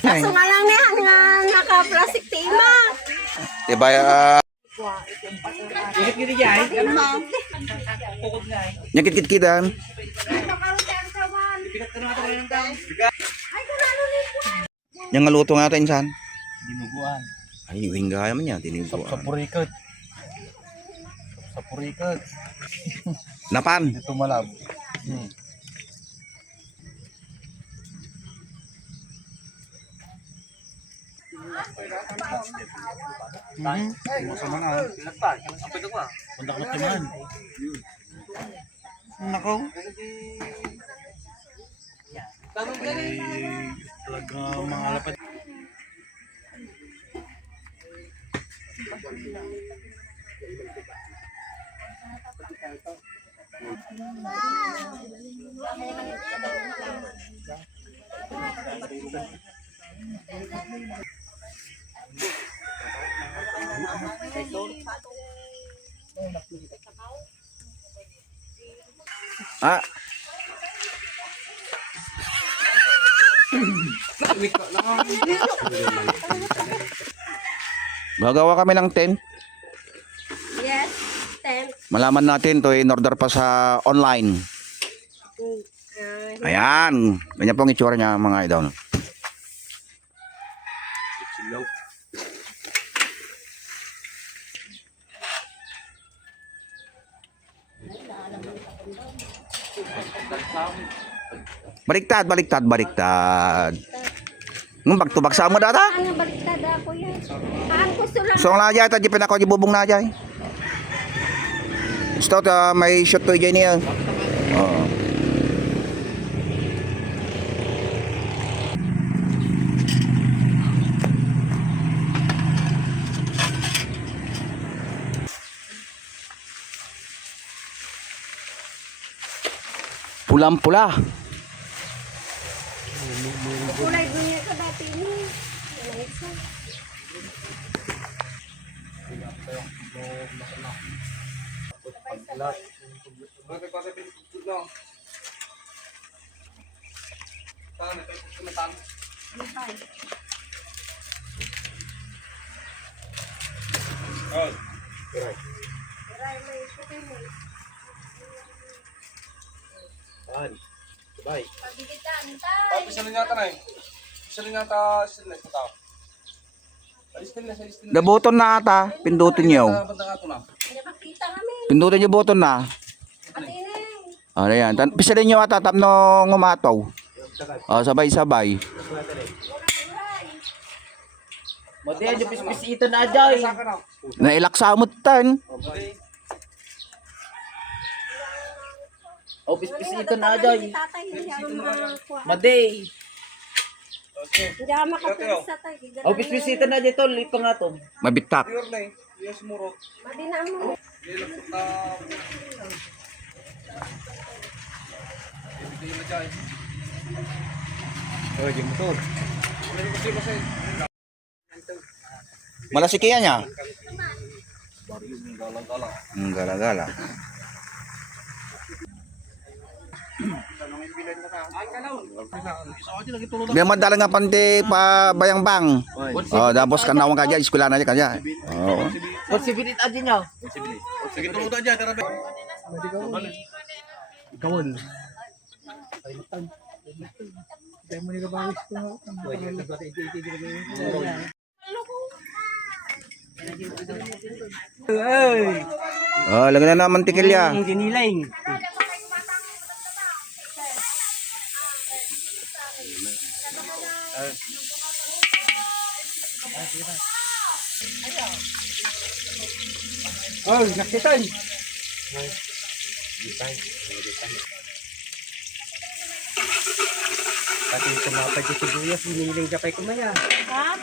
Kaso nga lang niya, nga naka-plastic tima. Diba, nyakit-kit-kitan. Yang ngeluto natin saan? Dinuguan. Ay, yung gaya man yan, tinuguan. Sa purikat. Sa purikat. Napan? Ito malab. Masama na. Punta ko timan. Nako. Talaga mga lapad. Ah. Gagawa kami ng tent. Yes, tent. Malaman natin to in order pa sa online. Ayan, ganyan pong itsura niya mga idol. Baliktad. Back-to-back sa mo data? Ano baliktad ako yan? Ang gusto lang. So nga dyan, tadi pinako di bubong na dyan. Stop, may shot to dyan niya. Oh. Pulang-pula. Kulay dunia ka dati ni. Bye. Pagigitan, tay. Pisalin yata na eh. Pisalin yata stainless na tao. Stainless. Nabuton na ata, pindutin niyo. Nakakita kami. Pindutin niyo buton na. Atine. Ano yan, pisalin niyo ata tapno ngumataw. Oh, sabay-sabay. Mati aja pis-pis ito na ajay. Nailaksamot tan. O pis-pis ito na ajay. Tatay, hindi ako makakuha. Madi. Hindi ako makapulis sa tay. O pis-pis ito na ajay tol, ito nga to. Mabitak. Madi na mo. Malasikian niya. Gala-gala. Biar madala nga pante pa bayang-bang. Oh, tapos kanawang ka dyan, eskwela na dyan kanya. Oh. Posibilit aja nyo. Sige, tulog na dyan. Tara, Gawon. Tayo mo nila bawis ko. Oh, lagyan na naman tikilya. Giniling. Oh, nakitan. Pati tumapad yung sibuyas, hinihiling kapay kumaya. Ha?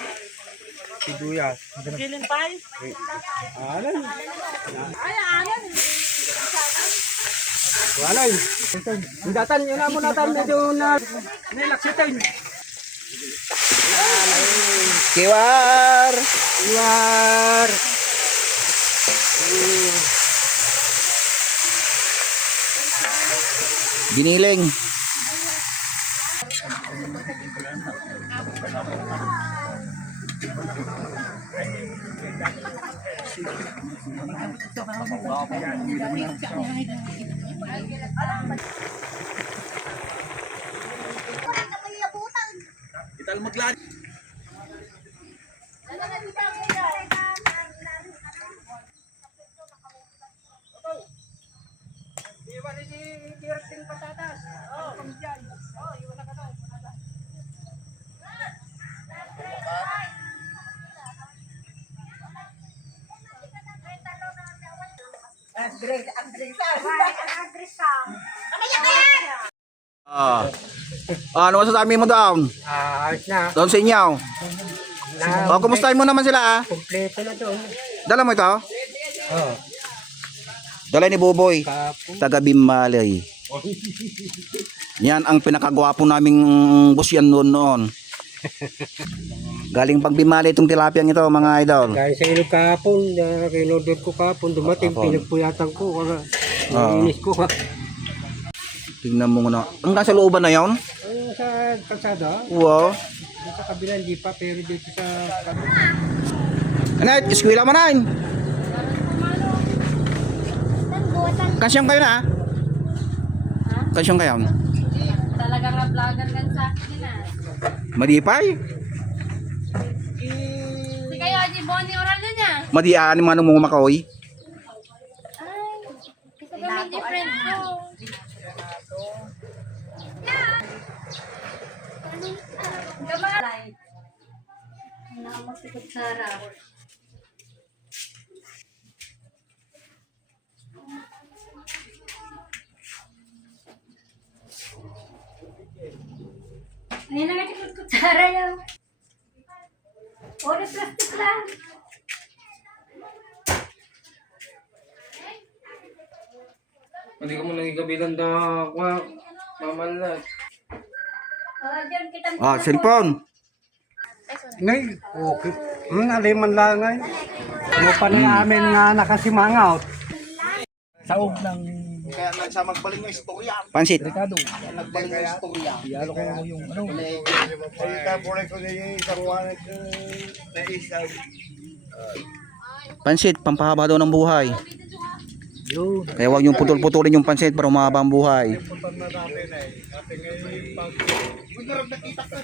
Sibuyas. Kilin pay? Alam. Ay, anan. Walay. Ang datan, yun na mo natan, medyo na nilaksitin. Kiwar! Iwar. Giniling. Ah. Ano masasabi mo doon? Ayos na. Doon sa inyo. O, kumustahin mo naman sila ah. Kompleto na doon. Dala mo ito? Oh. Dala ni Buboy. Kapon. Taga Bimbalay. Yan ang pinakagwapo naming boss yan noon. Galing pag Bimbalay itong tilapiyang ito mga idol. Kaya sa ilog kahapon, kinodod ko kahapon, dumating, Kahapon. pinagpuyatan ko. Oo. Inis ko. Tingnan mo na. Ang nasa looban na yon? Sa kalsada, Wow. sa kabila hindi pa, pero dito sa... Ano, eskwela mo na yun. Kasyong kayo na ah. Kasyong kayo. Talagang na-vlogger kan sa akin na. Madipay. Si kayo, Aji Bonnie, oral na niya. Madiaan mo anong mga makoy. Ay, isa kami different ko. Gamalay. Wala akong magsikot Sara. Ngayon lang natin kutsara yan. Puro plastic lang. Hindi ka mo nagigabilan na mamalat. Diyan kita. Ah, cellphone. Ngay, okay. Aliman lang ngay. Ano pa na amin nga nakasimangaw. Saog ng Kaya nagsa magbaling ng istorya. Pansit. Ricardo. Nagbaling ng istorya. Iyalo ko yung ano. Ay, kapulay ko na yung isang wanag na isang. Pansit, pampahaba daw ng buhay. Yun. Kaya huwag yung putol-putulin yung pansit para umahaba ang buhay. Puntan na natin ay. Ate ngayon pag... Bumarap nakita ko.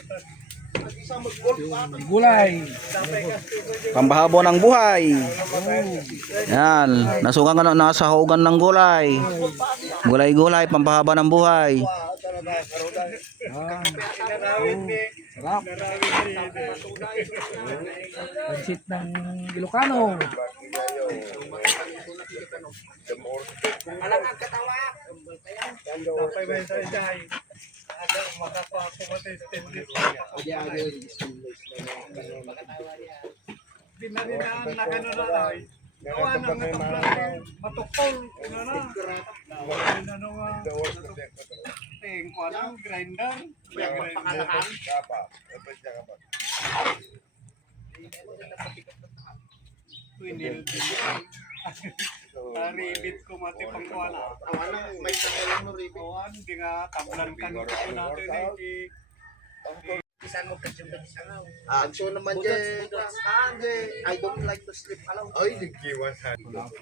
Nag-isa mag-golf ata. Gulay. Pampahaba ng buhay. Yan, nasukan ka na nasa hugan ng gulay. Gulay-gulay, pampahaba ng buhay. Sarap. Pansit ng Ilocano. Tapay ba yung sa-isay? Aga, makapa ako matestendis. Pinarinaan na gano'n na ay. Gawa nang nataplan matukol. Ano na? Ano nga? Tingin ko alam, grinder. Pangalakan. Ribit ko mati pang kuha na. May sakilang no ribit. Hindi nga tablan ka nito natin eh. Isan mo kasi ba isang ah, so naman dyan. I don't like to sleep alone. Ay, nagkiwan sa.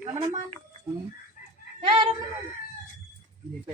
Ano naman? Meron naman. Hindi pa